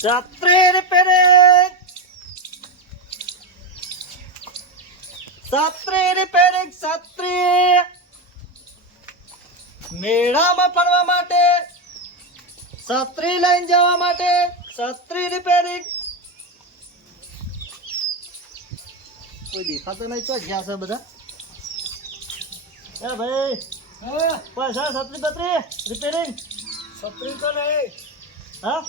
છત્રી રિપેરિંગ, છત્રી રિપેરિંગ, છત્રી મેળામાં ફરવા માટે, છત્રી લઈને જવા માટે, છત્રી રિપેરિંગ. કોઈ દેખાતો નહીં, તો ગયા છે બધા. એ ભાઈ પૈસા છત્રી બત્રી રિપેરિંગ. છત્રી તો નહીં. હા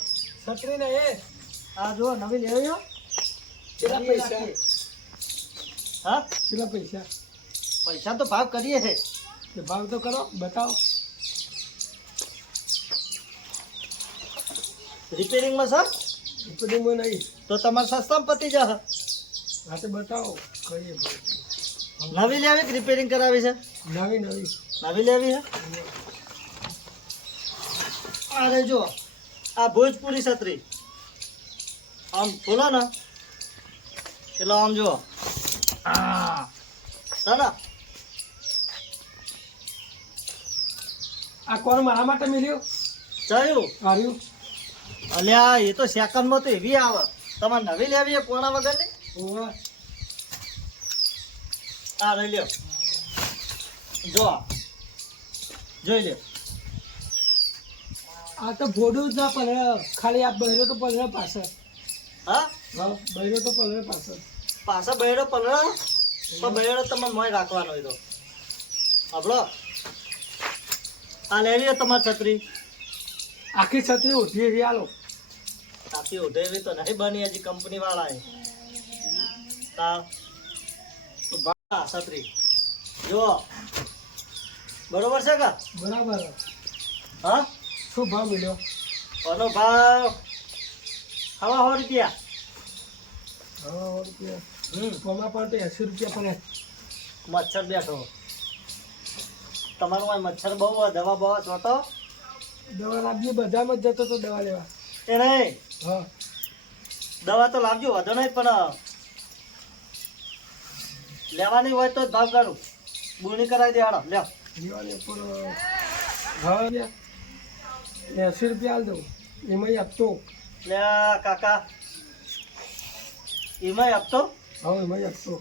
છત્રી નહીં. આ જો નવી લેવી હો. કેટલા પૈસા? હા કેટલા પૈસા? પૈસા તો ભાવ કરીએ છે. તે ભાવ તો કરો, બતાવો. રિપેરિંગમાં સર રિપેરિંગમાં નહીં. તો તમારે સસ્તામાં પતી જશે. હા તો બતાવો, કરીએ ભાઈ. નવી લેવી કે રિપેરિંગ કરાવી છે? નવી નવી. નવી લેવી છે. અરે જો આ ભોજપુરી છત્રી આમ ખોલો ને એટલે આમ જુઓ ના આ કોણ મારા માટે મળ્યું? ચાલ્યું આવ્યું. અલ્યા એ તો સેકન્ડમાં તો એવી આવે. તમારે નવી લેવી છે કોણા વગરની? ઓવા. આ લઈ લ્યો, જો જોઈ લ્યો. આ તો ભોડું જ ના પડે, ખાલી આ બહેરો તો પડે પાછળ. હા હા બહેરો તો પડે પાછળ. પાછા બૈડો પલળો તો બૈડો તમારે મોય રાખવાનો હોય તો આપણો આ લેવી હોય તમારી છત્રી. આખી છત્રી ઉઠી એવી આલો. આખી ઉઠેવી તો નહીં બની હજી કંપની વાળાએ. છત્રી જો બરોબર છે કા? બરાબર. હા શું ભાવ મળ્યો? આનો ભાવ 100 રૂપિયા. રૂપિયા. હમ કોમાં પણ તો 80 રૂપિયા પડે. મચ્છર બેઠો તમારું આ મચ્છર બહુ હોય. દવા બવા ચોટો. દવા લાવજો, બધામાં જ જતો તો દવા લેવા. એ નહીં હા દવા તો લાવજો, વધો નહીં, પણ લેવાની હોય તો જ ભાવ કરું. બોલણી કરાવી દે હાડો લ્યો. દિવાળી ઉપર હા 80 રૂપિયા આલ દઉં. એમાં આપતો. લે કાકા એમાંય હપ્તો હા એમાં આપતો.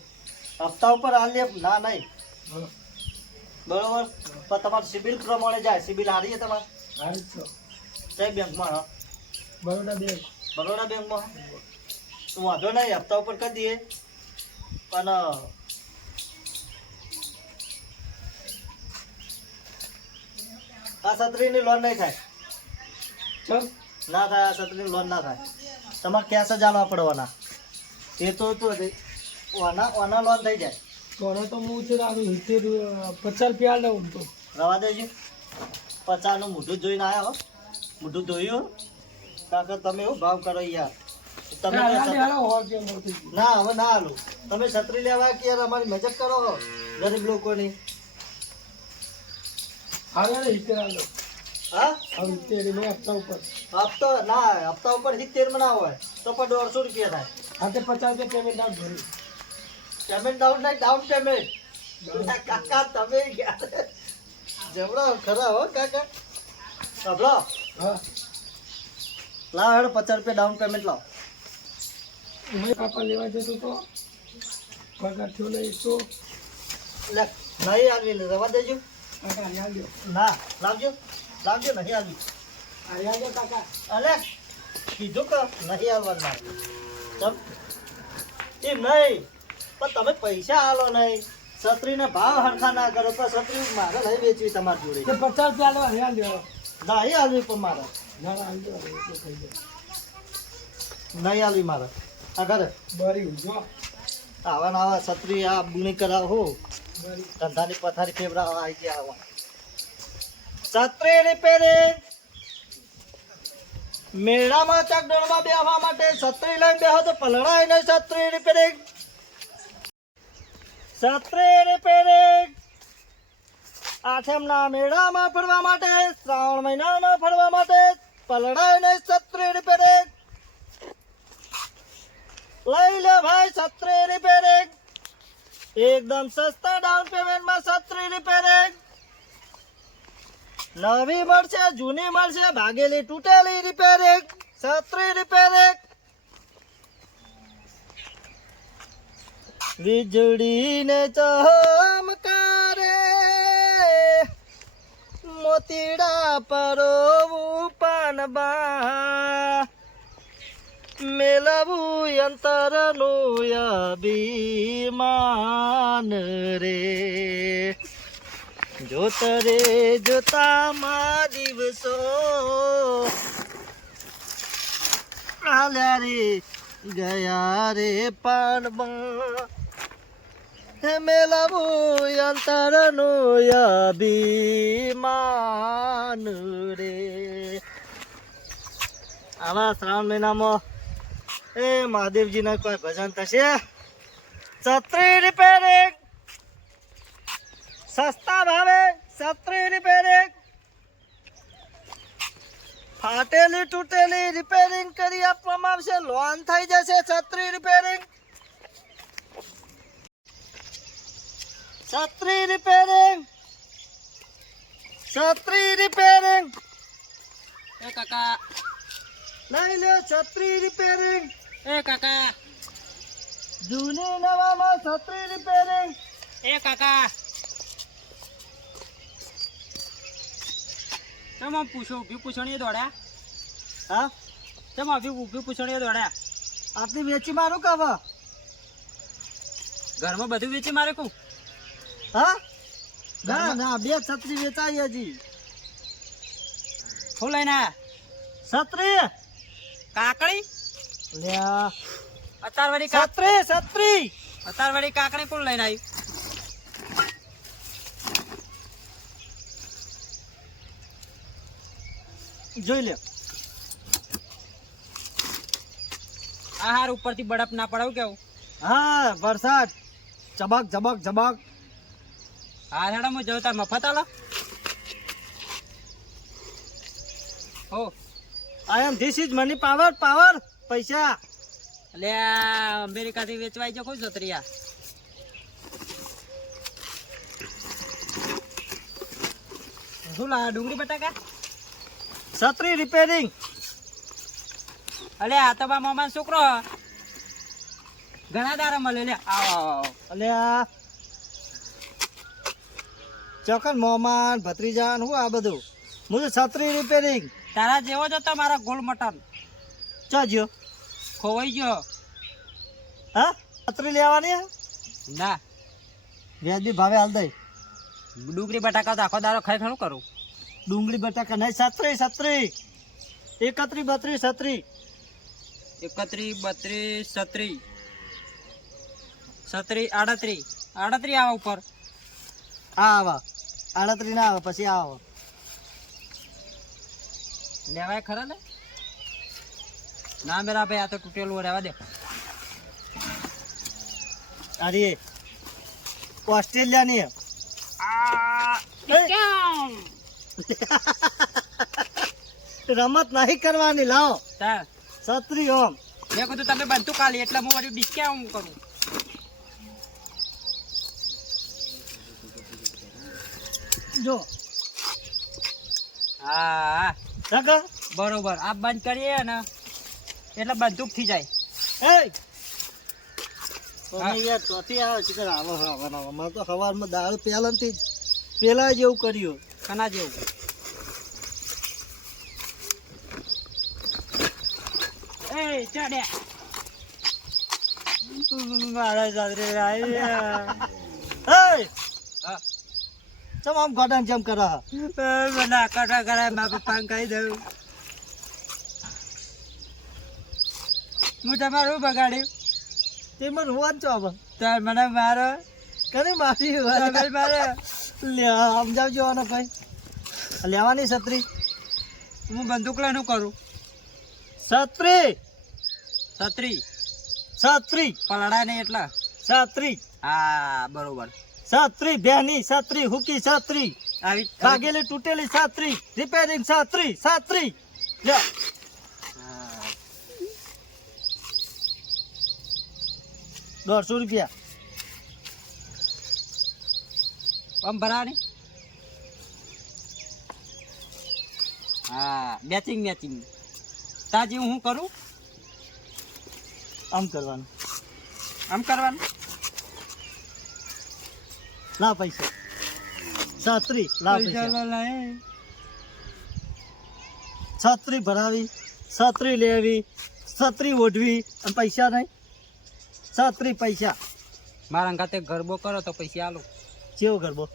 હપ્તા ઉપર હાલ લે. ના નહીં હા બરોબર, પણ તમારે સિબિલ પ્રમાણે જાય. સિબિલ હારી છે તમારે? હારી જ છો. કઈ બેંકમાં? હા બરોડા બેંક. બરોડા બેંકમાં. તો વાંધો નહીં, હપ્તા ઉપર કરી દઈએ. પણ આ છત્રીની લોન નહીં થાય. ચલ ના થાય, આ છત્રીની લોન ના થાય. તમારે કેશ જ આલવા પડવાના. એ તો ઓના લોન થઈ જાય. તોને તો હું છે આનું 50 રૂપિયા આલ દઉં તો. રવા દેજો. 50 નું મોઢું જોઈને આવ્યા હો. મોઢું ધોયું કાકા તમે એવું ભાવ કરો યાર. તમે ના હવે ના હાલું. તમે છત્રી લેવા કે યાર અમારી મજાક કરો છો ગરીબ લોકોની. હાલ ને 70 આલ દઉં. હા હવે 70 મેં આપતા ઉપર. હપ્તા ના, હપ્તા ઉપર 70 માં ના હોય તો પણ 150 રૂપિયા થાય. હા તે 50 રૂપિયા પેમેન્ટ આપ ભરી. પેમેન્ટ ડાઉન નહીં, ડાઉન પેમેન્ટ. કાકા તમે ગયા જવડો ખરા હો કાકા. સાંભળો હા લાવ હેડો 50 રૂપિયા ડાઉન પેમેન્ટ લાવ. મેં કાપા લેવા જતો તો પગાર થયો નહીં તો લે નહીં આવી લે રવા દેજો. કાકા હાલ દો. ના લાવજો લાવજો, નહીં આવી. હાલ દો કાકા. અલે કીધું કે નહીં આવવાનું. એમ નહીં, પણ તમે પૈસા આલો નહીં, છત્રીને ભાવ હરખા ના કરો તો છત્રી મારે નહીં વેચવી તમારી જોડે. તે 50 રૂપિયા લો હાલ દો. નહીં આવવી પણ મારે ના હાલ દો એટલું થઈ જાય. નહીં આવવી મારે. આ ઘરે બરી જો આવા ને આવા છત્રી આ બુણી કરાવો. બરી ધંધાની પથારી ફેવરા આવી ગયા આવા. છત્રી રિપેરિંગ મેળામાં ચકડોળમાં બેસવા માટે છત્રી લઈને બેહો તો પલળાય નહીં. છત્રી રિપેરિંગ, છત્રી રિપેરિંગ. આઠમના મેળામાં ફરવા માટે, શ્રાવણ મહિનામાં ફરવા માટે પલળાય નહીં. છત્રી રિપેરિંગ લઈ લે ભાઈ. છત્રી રિપેરિંગ એકદમ સસ્તા ડાઉન પેમેન્ટમાં. છત્રી રિપેરિંગ નવી મળશે, જૂની મળશે, ભાગેલી તૂટેલી રિપેરિંગ. છત્રી રિપેરિંગ. વીજળીને ચમકારે મોતીડા પરોવું પાનબા મેળવું અંતરનું અભિમાન રે જોત રે જોતામાં દિવસો આલ્યા રે ગયા રે પાનબા મેળવું અંતરનું અભિમાન રે. આવા શ્રાવણ મહિનામાં એ મહાદેવજીના કોઈ ભજન થશે. છત્રી રિપેરિંગ સસ્તા ભાવે છત્રી રિપેરિંગ ફાટેલી તૂટેલી રિપેરિંગ કરી આપવામાં આવશે. લોન થઈ જશે. છત્રી રિપેરિંગ છત્રી રિપેરિંગ છત્રી રિપેરિંગ. એ કાકા લઈ લે છત્રી રિપેરિંગ. એ કાકા જૂની નવામાં છત્રી રિપેરિંગ. એ કાકા ચમ આમ પૂછો ઊભી પૂછણીએ દોડ્યા હા ચમ ઊભી પૂછણીએ દોડ્યા આટલી વેચી મારું કાવા. ઘરમાં બધું વેચી મારે કહું હા ના ના બે છત્રી વેચાઈ હજી. શું લઈને આયા છત્રી કાકડી લ્યા અત્યારવાળી છત્રી છત્રી અત્યારવાળી કાકડી કોણ લઈને આવી જોઈ લે. આ હાર ઉપરથી બરફ ના પડાવું કેવું હા વરસાદ ચબક ચબક ચબક. હા હેડા હું જવું તાર મફત આલો હો I am this is money power power પૈસા. એટલે આ અમેરિકાથી વેચવાઈ જો કોઈ છત્રીયા શું લા ડુંગળી બટાકા છત્રી રિપેરિંગ. અલે આ તો બા મામાનો છોકરો ઘણા દારા મળે લે આવો આવો અલ્યા ચોકન મોમાન ભત્રીજાન હું આ બધું મુજે છત્રી રિપેરિંગ. તારા જેવો જ હતો મારા ગોલ મટન ચાજો ખોવાઈ ગયો હા છત્રી લેવાની હે? ના વ્યાજબી ભાવે હાલ દઈ. ડુંગળી બટાકા તો આખો દારો ખાઈ ખાણું કરું ડુંગળી બટાકા નહીં છત્રી છત્રી 31 32 છત્રી 31 32 37 38 આવા ઉપર આ આવા 38 ના આવે પછી આ આવે. લેવાય ખરા ને ના મેરા ભાઈ આ તો તૂટેલું રહેવા દે અરે ઓસ્ટ્રેલિયાની હે. રમત નહીં કરવાની લાવો તાર છત્રી ઓમ. મેં કીધું તમે બધું કાઢી એટલે હું વળી ડિસ્કાઉન્ટ કરું જો હા કાકા બરોબર આ બંધ કરીએ ને એટલે બંદૂક થઈ જાય એ તમે યાર ચોથી આવે છે કે આવો હવાનો અમારે તો સવારમાં દાળ પહેલાથી જ પેલા જેવું કર્યું. કના જેવું એ ચડે મારા સાસરે આવ્યા. એ હા ચમ આમ ગોડાન જેમ કરે. મને કટા કરાય મારા પપ્પાને કહી દઉં હું તમારું બગાડ્યું તે મને વાંચો હવે તાર મને મારો કરી મારી તમે મારે લે સમજાવજો આનો કઈ લેવાની છત્રી હું બંદૂક લઈને કરું છત્રી છત્રી છત્રી પલડા ને એટલા છત્રી હા બરોબર છત્રી બેની છત્રી હુકી છત્રી આવી ભાગેલી તૂટેલી છત્રી રિપેરિંગ છત્રી છત્રી લે હા 150 રૂપિયા પંપ ભરાવાની હા મેચિંગ તા જેવું હું કરું આમ કરવાનું. આમ કરવાનું. લા પૈસા. છત્રી લા પૈસા. છત્રી ભરાવી, છત્રી લેવી, છત્રી ઓઢવી અને પૈસા નહીં. છત્રી પૈસા. મારા અંગાતે ગરબો કરો તો પૈસા આલો. કેવો ગરબો?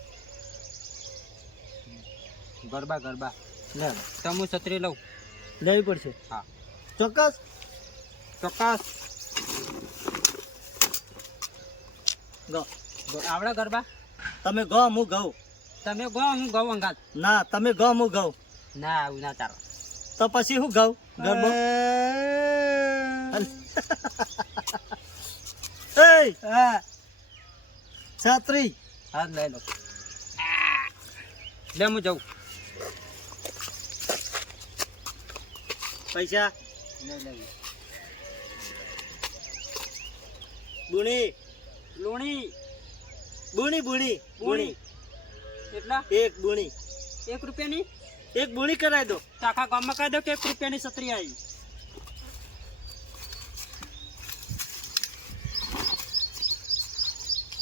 ગરબા ગરબા લે તો હું છત્રી લઉં. લેવી પડશે. હા ચોક્કસ. ચોક્કસ. ગો. આવડે ગરબા? તમે ગો હું ગઉં. તમે ગો હું ગઉં અંગાત. ના તમે ગો હું ગઉં. ના આવું ના ચાલો. તો પછી હું ગઉં ગરબો. એ હા છત્રી. હા લઈ લો. લે હું જાઉં. પૈસા. બુણી લુણી બુણી બુણી બુણી એટલા એક બુણી. 1 રૂપિયાની એક બુણી કરાવી દો. તો આખા ગામમાં કહી દો કે 1 રૂપિયાની છત્રી આવી.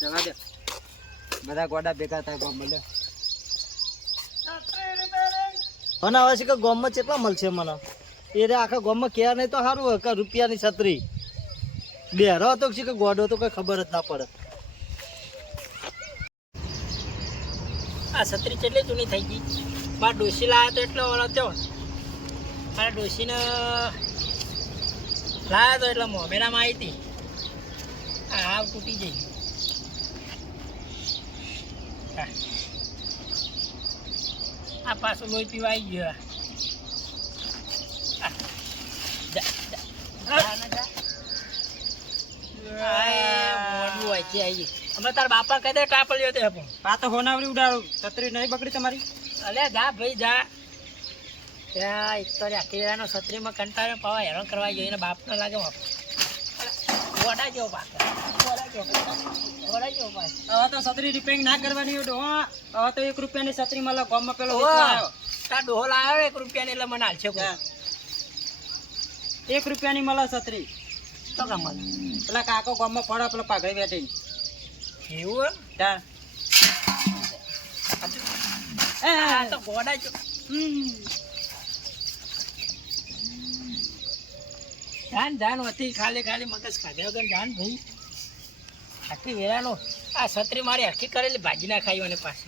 જવા દે બધા ગોડા ભેગા થાય ગામમાં. લે મને આવે છે કે ગામમાં કેટલા મળશે મને એ રે આખા ગામમાં ક્યાં નહીં તો સારું હોય કે રૂપિયાની છત્રી બેરો હતો કે ગોડો તો કઈ ખબર જ ના પડે. આ છત્રી કેટલી જૂની થઈ ગઈ. મારા ડોશી લાવ્યા તો એટલો વાળો થયો. મારા ડોશીને લાવ્યા તો એટલે મોમેરામાં આવી હતી. આ હાવ તૂટી જઈ. આ પાછું લોહી પીવા આવી ગયો. મોડું હોય છે આવી. અમે તારા બાપા કહી દે ટાપલ્યો તે પણ. આ તો હોનાવરી ઉડાડું. છત્રી નહીં બગડી તમારી? અલે જા ભાઈ જા. ત્યાં એક તો આખી વેળાનો છત્રીમાં કંટાળો પાવા હેરાન કરવા ગયો. એને બાપ ન લાગે ગોડા જેવો પાક. ગોડા જેવો પાક. હવે તો છત્રી રિપેરિંગ ના કરવાની હોય. હવે તો 1 રૂપિયાની છત્રી મળે. ગામમાં પેલો વેચવા આવ્યો. તાર ડોહો લાવ્યો 1 રૂપિયાની એટલે મને હાલશે કોઈ. 1 રૂપિયાની મળે છત્રી. તો કમલ પેલા કાકો ગામમાં પડે પેલો પાઘડી બેઠી. એવું તાર આ તો ગોડા જો. જાન હતી ખાલી ખાલી મગજ ખાધે વગર જાન ભાઈ. આખી વેરાનો આ છત્રી મારી આખી કરેલી ભાજી ના ખાઈ અને પાસે.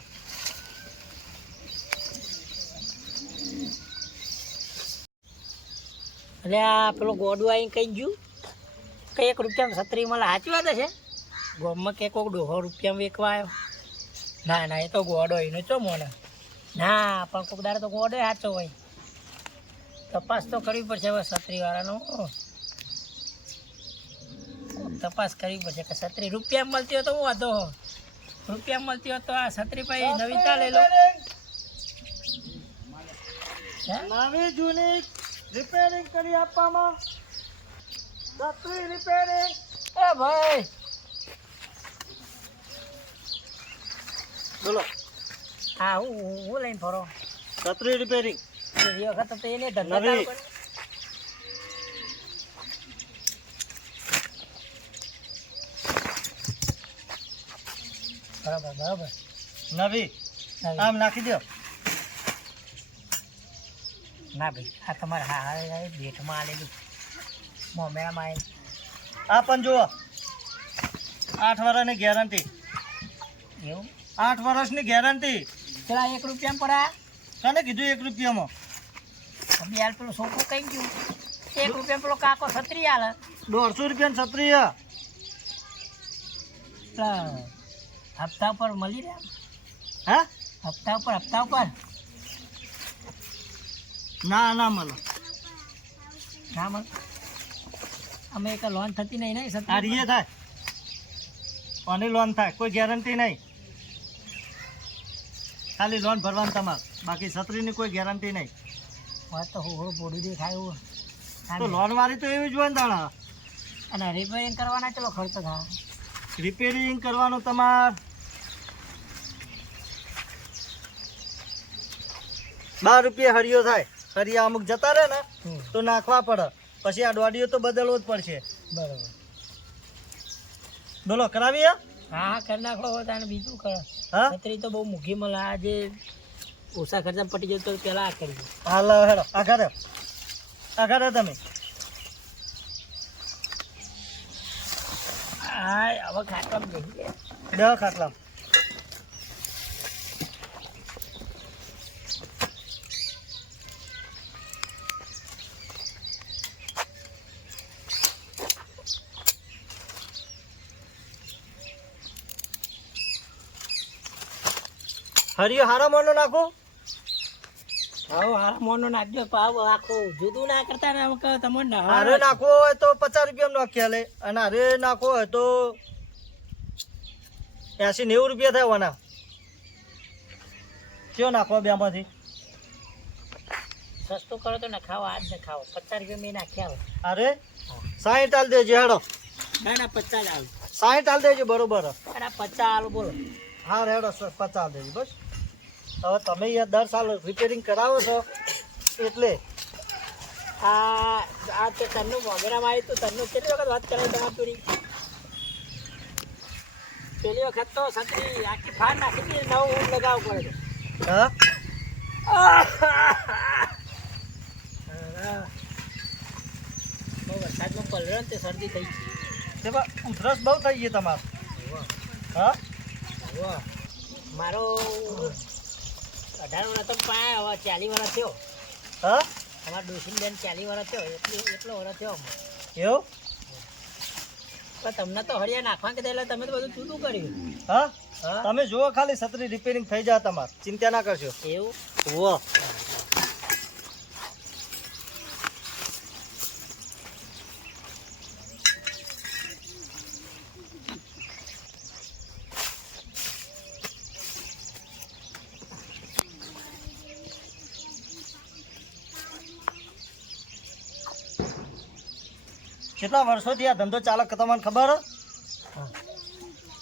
એટલે આ પેલો ગોડું આવીને કહી ગયું કે 1 રૂપિયામાં છત્રી મળે. સાચી વાત છે. ગામમાં કે કોઈક 200 રૂપિયામાં વેચવા આવ્યો. ના ના એ તો ગોડો એનો ચો મોને. ના પણ કોઈક દાડો તો ગોડો સાચો હોય. તપાસ તો કરવી પડશે હવે છત્રીવાળાનો. તપાસ કરવી પડશે કે છત્રી રૂપિયા મળતી હોય તો હું વાંધો. રૂપિયા મળતી હોય તો આ છત્રી પછી નવીનતા લઈ લો. નવી જૂની રિપેરિંગ કરી આપવામાં. છત્રી રિપેરિંગ. એ ભાઈ બોલો. હા હું લઈને ફરો. છત્રી રિપેરિંગ. એ વખત તો એને ધંધા નવી. ચાલુ કરે. બરાબર બરાબર. નવી. નવી. આમ નાખી દો. ના ભાઈ આ તમારે હા હા ભેટમાં આલેલું મોમેરામાં આવેલું. આ પણ જુઓ 8 વર્ષની ગેરંટી. એવું 8 વર્ષની ગેરંટી. પેલા 1 રૂપિયામાં પડ્યા. કને કીધું 1 રૂપિયામાં? અભી હાલ પેલો છોકરો કઈ ગયું 1 રૂપિયા પેલો કાકો છત્રી હાલે. 150 રૂપિયાની છત્રી હે. પેલા હપ્તા ઉપર મળી રહ્યા. હે? હપ્તા ઉપર ના ના મળે. ના મળે. અમે એક લોન થતી નહીં ને આ છત્રી રીએ થાય. આની લોન થાય. કોઈ ગેરંટી નહીં. ખાલી લોન ભરવાની તમારે. બાકી છત્રીની કોઈ ગેરંટી નહીં. વાત તો હું પોડું દેખાય એવું. તો લોન વાળી તો એવી જ હોય ને દાણા. અને રિપેરિંગ કરવાના ચલો ખર્ચ થાય. રિપેરિંગ કરવાનું તમારે 12 રૂપિયા હરિયો થાય. ખરિયા અમુક જતા રહે ને હમ. તો નાખવા પડે, પછી આ દોડીઓ તો બદલવો જ પડશે. બરાબર. બોલો કરાવીએ? હા હા કરી નાખો હવે તાને બીજું કરો. હા છત્રી તો બહુ મૂઘી મળે, આ જે ઓછા ખર્ચા પટી જાય તો પેલા આ કરી દો. હાલ હેડો આઘારે તમે. હા હવે ખાટલામાં જઈએ. બે ખાટલા હરિયો હારા મોનો નાખો. હવે હારા મોનો નાખજો, પાવ આખો જુદું ના કરતા ને આમ કહો તમને હારે નાખવો હોય તો 50 રૂપિયા નાખ્યા લે, અને હારે નાખવો હોય તો 80-90 રૂપિયા થાય વાના. કયો નાખવો બે માંથી? સસ્તું કરો તો ના ખાવો, આજ ને ખાવો. 50 રૂપિયા મેં નાખ્યા હોય. અરે 60 આલ દેજો હેડો. ના ના 50 આલું. 60 આલ દેજો બરોબર. અરે 50 આલું બોલો. હા હેડો 50 આલ દેજો બસ. હવે તમે યાર દર સાલ રિપેરિંગ કરાવો છો એટલે આ તે તન્નું મોગરામાં આવ્યું તો તન્નું કેટલી વખત વાત કરાવી તમારી પૂરી? પેલી વખત તો છત્રી આખી ફાડ નાખી હતી, નવું ઊંઘ લગાવવું પડે છે. હા બહુ વરસાદમાં પલળ્યો ને તે શરદી થઈ ગઈ. તેમાં ઉધરસ બહુ થઈ ગઈ તમારે. હા મારો 18 વર્ષ તો પાયા, હવે 40 વર્ષ થયો. હા અમારા ડોસીન બેન 40 વર્ષ થયો, એટલો વર્ષ થયો અમને. એવું? પણ તમને તો હળિયા નાખવા કીધા એટલે તમે તો બધું જુદું કર્યું. હા હા તમે જુઓ ખાલી છત્રી રિપેરિંગ થઈ જાય તમારે, ચિંતા ના કરશો. એવું? વાહ કેટલા વર્ષોથી આ ધંધો ચાલે તમને ખબર હે? હા.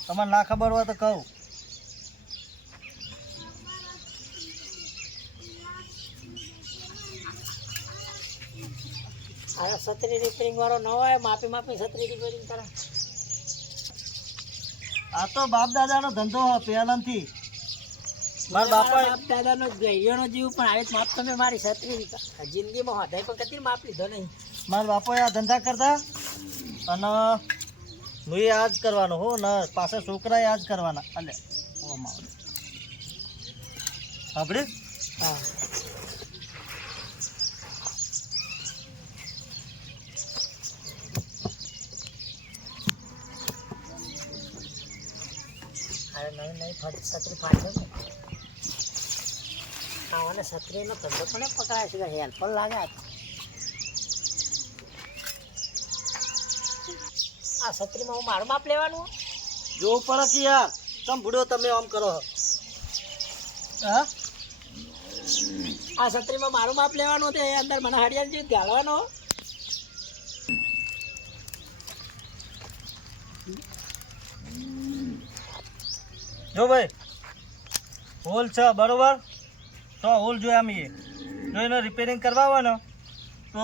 તમને ના ખબર હોય તો કહું. આ છત્રી રિપેરિંગ વાળો ન હોય, માપી છત્રી રિપેરિંગ કરે. આ તો બાપ દાદાનો ધંધો હે પહેલાંથી. મારા બાપા બાપ દાદાનો ગઈયોનો જીવ, પણ આવે માપ તમે મારી છત્રી જિંદગીમાં હદાય પણ કદી માપ લીધો નહીં. મારા બાપા આ ધંધા કરતા, અને હું આ જ કરવાનો હો ને પાછા છોકરા આ જ કરવાના. અલે આપણે હા અરે નહીં છત્રી ફાટશે ને. આવાને છત્રીનો ધંધો પણ પકડાય છે, હેલ્પર લાગે. આ છત્રીમાં હું મારું માપ લેવાનું? જોવું પડે કે યાર તમ ભૂડો તમે આમ કરો. હા આ છત્રીમાં મારું માપ લેવાનું, તે અંદર મને હરિયાળી જેવું ગાળવાનો. જો ભાઈ હોલ છે બરોબર, તો હોલ જોઈએ આમ એ જો એનો રિપેરિંગ કરવા હોય ને તો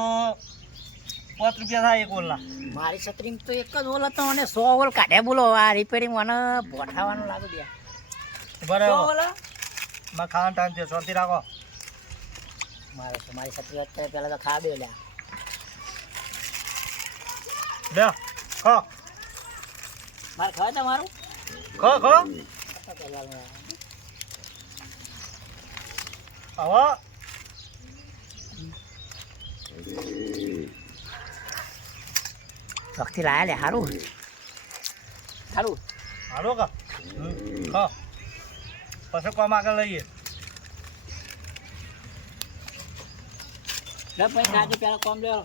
5 રૂપિયા થાય એક હોલના. મારી છત્રી તો એક જ હોલ હતો અને 100 હોલ કાઢ્યા. બોલો આ રિપેરિંગ મને બોઠાવાનું લાગે દે. 100 બરાબર હોલ માં ખાવાનું ટાઈમ છે, શાંતિ રાખો. મારી છત્રી અત્યારે પહેલાં તો ખા બે લ્યા. લે ખો મારે ખબર તમારું ખો ખો હવે ચોકથી લાયા લે. સારું સારું હાલો કા ખો પછી કોમ આગળ લઈએ. લે ભાઈ ખાજો પેલા કોમ લેવો.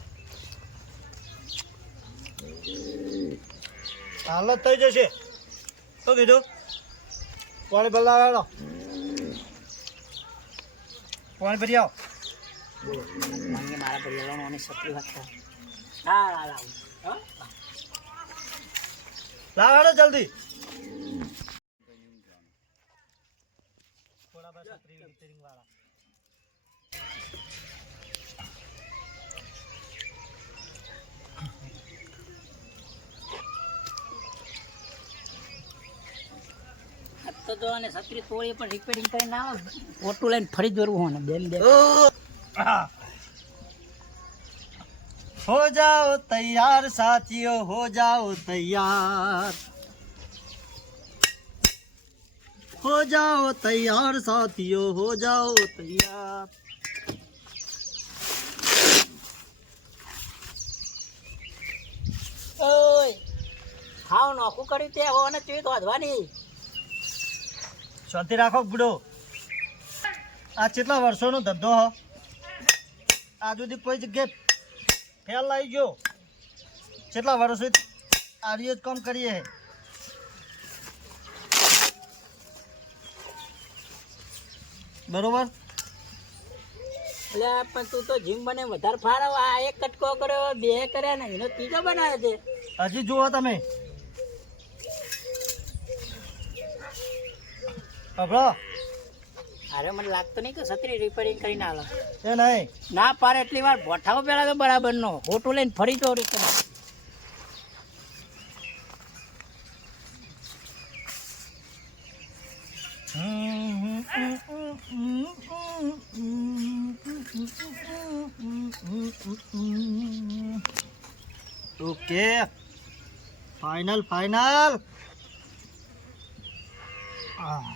હાલત થઈ જશે. શું કીધું? પાણી ભરવા પાણી ભરી આવો. મને મારા પરિવારનો અને છત્રી વાત થાય. હા લાવું હા લાવો જલ્દી. થોડા બસ રિપેરિંગ વાળા તો અને છત્રી તોડી પણ રિપેરિંગ કરીને આવે ઓટું લઈને ફરી દોરવું હોય ને બેન બે हो जाओ तैयार साथियों, हो जाओ तैयार, हो जाओ तैयार साथियों, हो जाओ तैयार। ઓય ખાવ નોખું કર્યું તે હો અને ચીત વધવાની શાંતિ રાખો બુડો, આ કેટલા વર્ષોનો ધંધો હો, આજ સુધી કોઈ જગ્યાએ ફેલ લાવી ગયો, કેટલા વર્ષો આર્યો જ કામ કરીએ હે। બરોબર, એટલે પણ તું તો જીમ બને વધારે ફાળવ આ એક કટકો કર્યો બે કર્યા ને એનો ત્રીજો બનાવ્યો છે હજી જુઓ તમે ખબરો અરે મને લાગતું નહીં કે છત્રી રિપેરિંગ કરીને આલો એ નહીં ના પારે એટલી વાર ભઠ્ઠાઓ પેલા તો બરાબર નો હોટું લઈને ફરી તો ઓકે ફાઇનલ ફાઇનલ,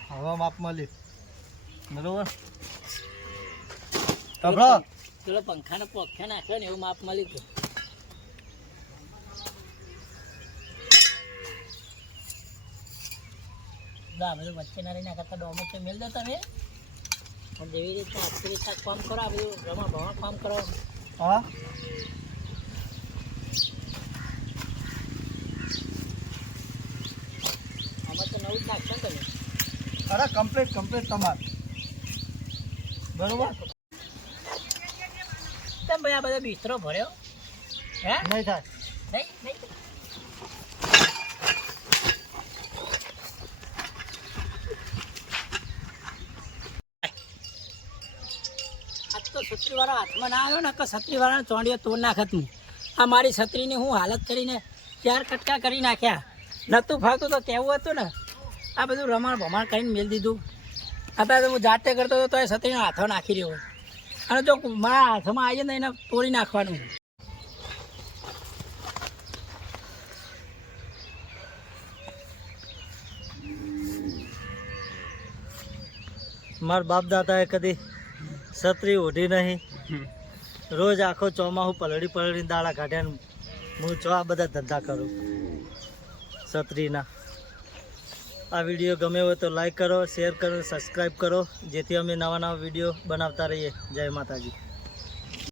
હવે માપ મળ્યું બરોબર। ખબરો પેલો પંખાને પોખે નાખ્યો ને એવું માપ મળી ગયું આ બધું વચ્ચે ના રહીને કરતા ડોમે છે મેળ દો તમે પણ જેવી રીતે આખી સાથે કામ કરો આ બધું રમા ભમા કામ કરો હા આમાં તો નવું જ નાખશો ને તમે અરે કમ્પ્લીટ કમ્પ્લીટ તમાર બરોબર કેમ ભાઈ આ બધો બિસ્તરો ભર્યો હે નહીં થાય નહીં નહીં આજ તો છત્રીવાળો હાથમાં ના આવ્યો ને કે છત્રીવાળાને ચોંડીઓ તોડ નાખત હું આ મારી છત્રીની હું હાલત કરીને 4 કટકા કરી નાખ્યા નહોતું ફાવતું તો કહેવું હતું ને આ બધું રમાણ ભમાણ કરીને મેળ દીધું અત્યારે તો હું જાતે કરતો હતો તો એ છત્રીનો હાથો નાખી રહ્યો અને જો મારા હાથમાં આવી જાય ને એને તોડી નાખવાનું મારા બાપ દાદાએ કદી છત્રી ઓઢી નહીં, રોજ આખો ચોમાસું પલળી પલળીને દાડા કાઢ્યા, હું ચો આ બધા ધંધા કરું છત્રીના। આ વિડીયો ગમે હોય તો લાઈક કરો, શેર કરો, સબસ્ક્રાઈબ કરો, જેથી અમે નવા નવા વિડીયો બનાવતા રહીએ। જય માતાજી।